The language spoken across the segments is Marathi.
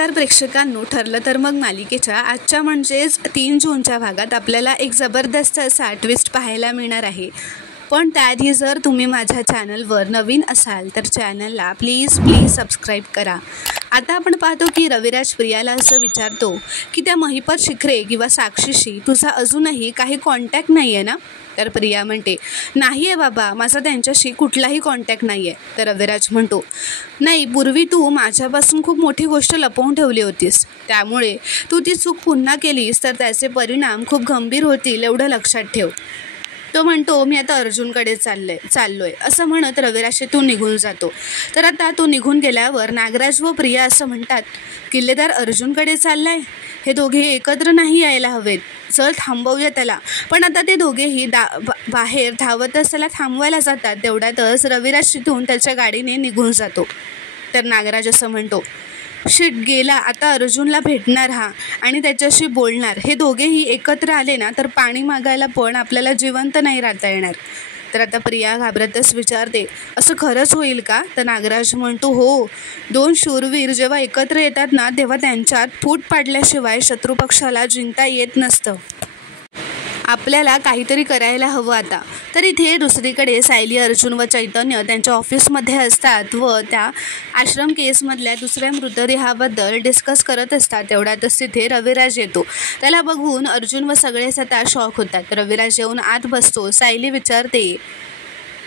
नमस्कार प्रेक्षकांनो, ठरलं तर मग मालिकेच्या आजच्या म्हणजेच 3 जूनच्या भागात आपल्याला एक जबरदस्त असा ट्विस्ट पाहायला मिळणार आहे. पण त्याआधी जर तुम्ही माझ्या चॅनलवर नवीन असाल तर चॅनलला प्लीज सबस्क्राईब करा. आता आपण पाहतो की रविराज प्रियाला असं विचारतो की त्या महिपत शिखरे किंवा साक्षीशी तुझा अजूनही काही कॉन्टॅक्ट नाही आहे ना? तर प्रिया म्हणते, नाही आहे बाबा, माझा त्यांच्याशी कुठलाही कॉन्टॅक्ट नाही आहे. तर रविराज म्हणतो, नाही, पूर्वी तू माझ्यापासून खूप मोठी गोष्ट लपवून ठेवली होतीस, त्यामुळे तू ती चूक पुन्हा केलीस तर त्याचे परिणाम खूप गंभीर होतील, एवढं लक्षात ठेव. तो म्हणतो, मी आता अर्जुनकडे चाललोय असं म्हणत रविराज तो निघून जातो. तर आता तो निघून गेल्यावर नागराज व प्रिया असं म्हणतात, किल्लेदार अर्जुनकडे चाललाय, हे दोघे एकत्र नाही यायला हवेत, चल थांबवूया त्याला. पण आता ते दोघेही बाहेर धावतच त्याला थांबवायला जातात. तेवढ्यातच रविराज तिथून त्याच्या गाडीने निघून जातो. तर नागराज असं म्हणतो, शिट, गेला, आता अर्जुनला भेटणार हा आणि त्याच्याशी बोलणार. हे दोघेही एकत्र आले ना तर पाणी मागायला पण आपल्याला जिवंत नाही राहता येणार. तर आता प्रिया घाबरतच विचारते, असं खरंच होईल का? तर नागराज म्हणतो, हो, 2 शूरवीर जेव्हा एकत्र येतात ना तेव्हा त्यांच्यात फूट पाडल्याशिवाय शत्रुपक्षाला जिंकता येत नसतं. आपल्याला काहीतरी करायला हवं आता. तर इथे दुसरीकडे सायली, अर्जुन व चैतन्य त्यांच्या ऑफिसमध्ये असतात व त्या आश्रम केसमधल्या दुसऱ्या मृतदेहाबद्दल डिस्कस करत असतात. तेवढ्यातच तिथे रविराज येतो. त्याला बघून अर्जुन व सगळेच आता शॉक होतात. रविराज येऊन आत बसतो. सायली विचारते,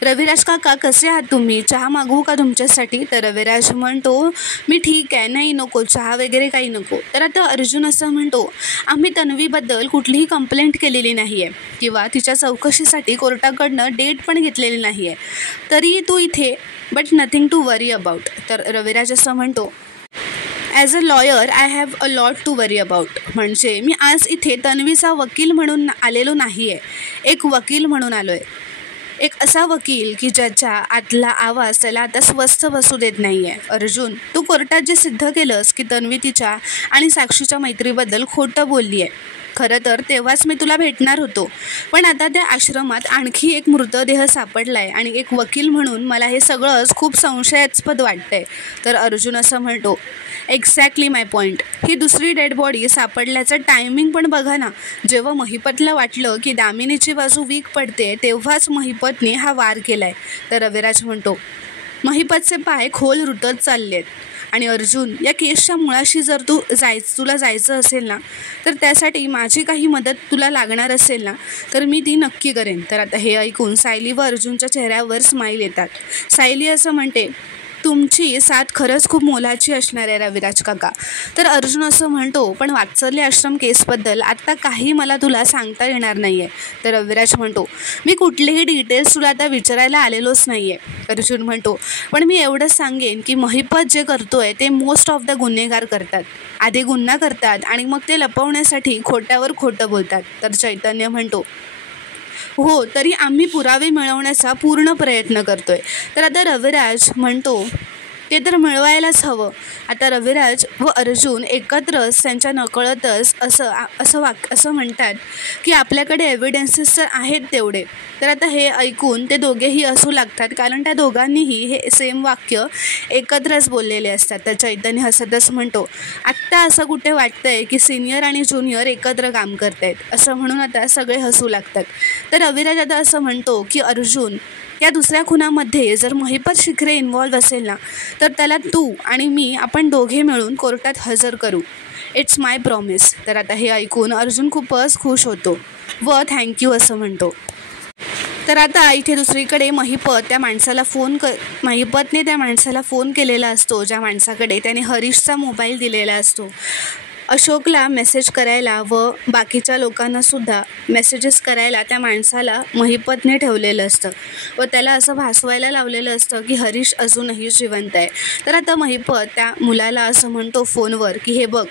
रविराज काका, कसे आहात तुम्ही? चहा मागवू का तुमच्यासाठी? तर रविराज म्हणतो, मी ठीक आहे, नाही, नको चहा वगैरे काही नको. तर आता अर्जुन असं म्हणतो, आम्ही तन्वीबद्दल कुठलीही कंप्लेंट केलेली नाही आहे किंवा तिच्या चौकशीसाठी कोर्टाकडनं डेट पण घेतलेली नाही आहे, तरी तू इथे, but nothing to worry about. तर रविराज असं म्हणतो, as a lawyer I have a lot to worry about. म्हणजे मी आज इथे तन्वीचा वकील म्हणून आलेलो नाही आहे, एक वकील म्हणून आलो आहे. एक असा वकील की ज्याच्या आतला आवाज त्याला आता स्वस्थ बसू देत नाही आहे. अर्जुन, तू कोर्टात जे सिद्ध केलंस की तन्वी तिच्या आणि साक्षीच्या मैत्रीबद्दल खोटं बोलली आहे. खरं तर तेव्हाच मी तुला भेटणार होतो, पण आता त्या आश्रमात आणखी एक मृतदेह सापडला आहे आणि एक वकील म्हणून मला हे सगळंच खूप संशयास्पद वाटतं आहे. तर अर्जुन असं म्हणतो, एक्झॅक्टली माय पॉईंट. ही दुसरी डेड बॉडी सापडल्याचं टायमिंग पण बघा ना. जेव्हा महिपतला वाटलं की दामिनीची बाजू वीक पडते तेव्हाच महिपतने हा वार केला आहे. तर रविराज म्हणतो, महिपतचे पाय खोल रुतत चालले आहेत. आणि अर्जुन, या केसच्या मुळाशी जर तुला जायचं असेल ना तर त्यासाठी माझी काही मदत तुला लागणार असेल ना तर मी ती नक्की करेन. तर आता हे ऐकून सायली व अर्जुनच्या चेहऱ्यावर स्माईल येतात. सायली असं म्हणते, तुमची साथ खरंच खूप मोलाची असणार आहे रविराज काका. तर अर्जुन असं म्हणतो, पण वात्सल्य आश्रम केसबद्दल आत्ता काही मला तुला सांगता येणार नाही आहे. तर रविराज म्हणतो, मी कुठलेही डिटेल्स तुला आता विचारायला आलेलोच नाही आहे. अर्जुन म्हणतो, पण मी एवढंच सांगेन की महिपत जे करतोय ते मोस्ट ऑफ द गुन्हेगार करतात. आधी गुन्हा करतात आणि मग ते लपवण्यासाठी खोट्यावर खोटं बोलतात. तर चैतन्य म्हणतो, हो, तरी आम्ही पुरावे मिळवण्याचा पूर्ण प्रयत्न करतोय. तर आता रविराज म्हणतो, ते तर मिळवायलाच हवं. आता रविराज व अर्जुन एकत्रच त्यांच्या नकळतच असं म्हणतात की आपल्याकडे एव्हिडन्सेस तर आहेत तेवढे. तर आता हे ऐकून ते दोघेही असू लागतात, कारण त्या दोघांनीही हे सेम वाक्य एकत्रच बोललेले असतात. तर चैतन्य हसतच म्हणतो, आत्ता असं कुठे वाटतंय की सिनियर आणि ज्युनियर एकत्र काम करतायत, असं म्हणून आता सगळे हसू लागतात. तर रविराज आता असं म्हणतो की अर्जुन, या दुसऱ्या खुनामध्ये जर महिपत शिखरे इन्व्हॉल्व असेल ना तर त्याला तू आणि मी, आपण दोघे मिळून कोर्टात हजर करू. It's my promise. तर आता हे ऐकून अर्जुन खूपच खुश होतो व थँक्यू असं म्हणतो. तर आता इथे दुसरीकडे महिपतने त्या माणसाला फोन केलेला असतो ज्या माणसाकडे त्याने हरीशचा मोबाईल दिलेला असतो. अशोकला मेसेज करायला व बाकीच्या लोकांनासुद्धा मेसेजेस करायला त्या माणसाला महिपतने ठेवलेलं असतं व त्याला असं भासवायला लावलेलं असतं की हरीश अजूनही जिवंत आहे. तर आता महिपत त्या मुलाला असं म्हणतो फोनवर की हे बघ,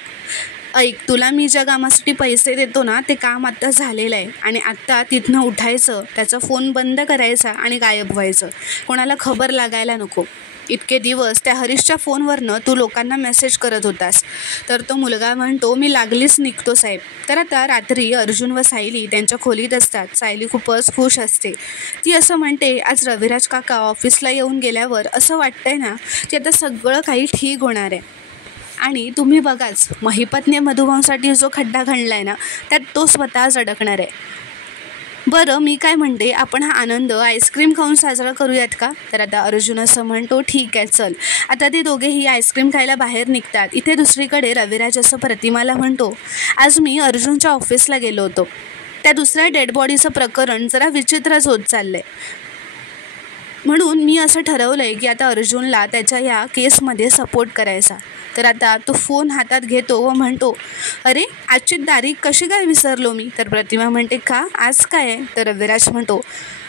ऐक, तुला मी ज्या कामासाठी पैसे देतो ना ते काम आत्ता झालेलं आहे आणि आत्ता तिथनं उठायचं, त्याचा फोन बंद करायचा आणि गायब व्हायचं, कोणाला खबर लागायला नको. इतके दिवस त्या हरीशच्या फोनवरनं तू लोकांना मेसेज करत होतास. तर तो मुलगा म्हणतो, मी लागलीच निघतो साहेब. तर आता रात्री अर्जुन व सायली त्यांच्या खोलीत असतात. सायली खूपच खुश असते. ती असं म्हणते, आज रविराज काका ऑफिसला येऊन गेल्यावर असं वाटतंय ना की आता सगळं काही ठीक होणार आहे. आणि तुम्ही बघाच महिपतने मधुभाऊसाठी जो खड्डा खणला आहे ना त्यात तो स्वतःच अडकणार आहे. बरं मी काय म्हणते, आपण हा आनंद आईस्क्रीम खाऊन साजरा करूयात का? तर आता अर्जुन असं म्हणतो, ठीक आहे चल. आता ते दोघेही आईस्क्रीम खायला बाहेर निघतात. इथे दुसरीकडे रविराज असं प्रतिमाला म्हणतो, आज मी अर्जुनच्या ऑफिसला गेलो होतो. त्या दुसऱ्या डेड बॉडीचं प्रकरण जरा विचित्रच होत चाललं आहे. म्हणून मी असं ठरवलं आहे की आता अर्जुनला त्याच्या या केसमध्ये सपोर्ट करायचा. तर आता तो फोन हातात घेतो व म्हणतो, अरे आजची तारीख कशी काय विसरलो मी? तर प्रतिमा म्हणते, का आज काय आहे? तर रविराज म्हणतो,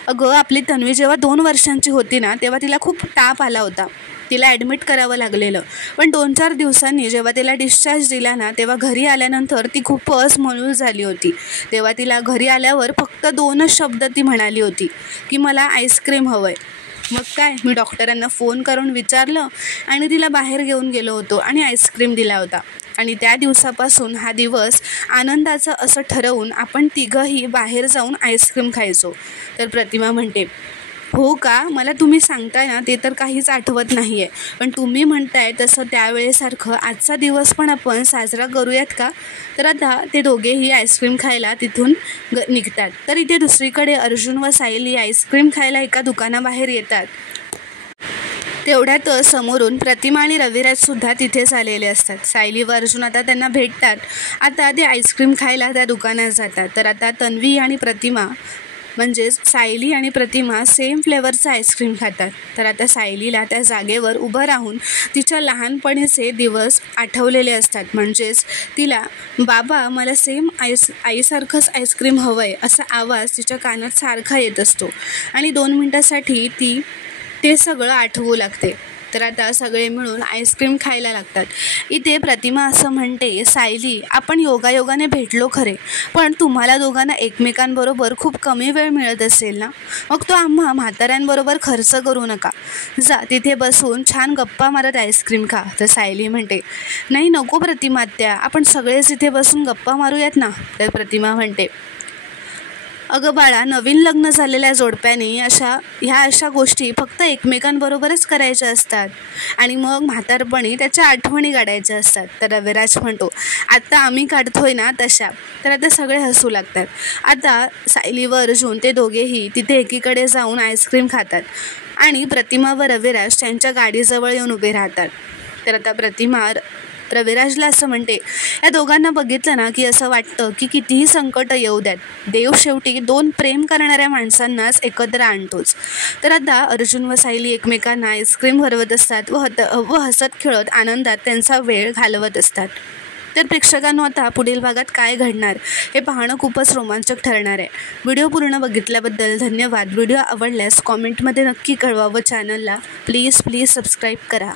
अगं आपली तन्वी जेव्हा 2 वर्षांची होती ना तेव्हा तिला खूप ताप आला होता. तिला ॲडमिट करावं लागलेलं. पण 2-4 दिवसांनी जेव्हा तिला डिस्चार्ज दिला ना तेव्हा घरी आल्यानंतर ती खूपच मळूळ झाली होती. तेव्हा तिला घरी आल्यावर फक्त 2च शब्द ती म्हणाली होती की मला आईस्क्रीम हवं आहे. मग काय, मी डॉक्टरांना फोन करून विचारलं आणि तिला बाहेर घेऊन गेलो होतो आणि आईस्क्रीम दिला होता. आणि त्या दिवसापासून हा दिवस आनंदाचं असं ठरवून आपण तिघंही बाहेर जाऊन आईस्क्रीम खायचो. तर प्रतिमा म्हणते, हो का? मला तुम्ही सांगताय ना ते तर काहीच आठवत नाही आहे. पण तुम्ही म्हणताय तसं त्यावेळेसारखं आजचा दिवस पण आपण साजरा करूयात का? तर आता ते दोघेही आईस्क्रीम खायला तिथून निघतात. तर इथे दुसरीकडे अर्जुन व सायली आईस्क्रीम खायला एका दुकानाबाहेर येतात. तेवढ्यात समोरून प्रतिमा आणि रविराजसुद्धा तिथेच आलेले असतात. सायली व अर्जुन आता त्यांना भेटतात. आता ते आईस्क्रीम खायला त्या दुकानात जातात. तर आता तन्वी आणि प्रतिमा म्हणजेच सायली आणि प्रतिमा सेम फ्लेवरचं आईस्क्रीम खातात. तर आता सायलीला त्या जागेवर उभं राहून तिच्या लहानपणीचे दिवस आठवलेले असतात. म्हणजेच तिला बाबा मला सेम आईसारखंच आईस्क्रीम हवं आहे असा आवाज तिच्या कानात सारखा येत असतो आणि 2 मिनटासाठी ती ते सगळं आठवू लागते. तर आता सगळे मिळून आईस्क्रीम खायला लागतात. इथे प्रतिमा असं म्हणते, सायली आपण योगायोगाने भेटलो खरे, पण तुम्हाला दोघांना एकमेकांबरोबर खूप कमी वेळ मिळत असेल ना, मग तो आम्हा म्हाताऱ्यांबरोबर खर्च करू नका. जा तिथे बसून छान गप्पा मारत आईस्क्रीम खा. तर सायली म्हणते, नाही नको प्रतिमा आत्या, आपण सगळेच इथे बसून गप्पा मारूयात ना. तर प्रतिमा म्हणते, अगं बाळा, नवीन लग्न झालेल्या जोडप्याने ह्या अशा गोष्टी फक्त एकमेकांबरोबरच करायच्या असतात आणि मग म्हातारपणी त्याच्या आठवणी काढायच्या असतात. तर रविराज म्हणतो, आत्ता आम्ही काढतोय ना तशा. तर आता सगळे हसू लागतात. आता सायली व अर्जुन ते दोघेही तिथे एकीकडे जाऊन आईस्क्रीम खातात आणि प्रतिमा व रविराज त्यांच्या गाडीजवळ येऊन उभे राहतात. तर आता प्रतिमा रविराजला असं म्हणते, या दोघांना बघितलं ना की असं वाटतं की कितीही संकट येऊ द्यात, देव शेवटी 2 प्रेम करणाऱ्या माणसांनाच एकत्र आणतोच. तर आता अर्जुन व सायली एकमेकांना आईस्क्रीम भरवत असतात व हसत खेळत आनंदात त्यांचा वेळ घालवत असतात. तर प्रेक्षकांनो, आता पुढील भागात काय घडणार हे पाहणं खूपच रोमांचक ठरणार आहे. व्हिडिओ पूर्ण बघितल्याबद्दल धन्यवाद. व्हिडिओ आवडल्यास कॉमेंटमध्ये नक्की कळवा व चॅनलला प्लीज सबस्क्राईब करा.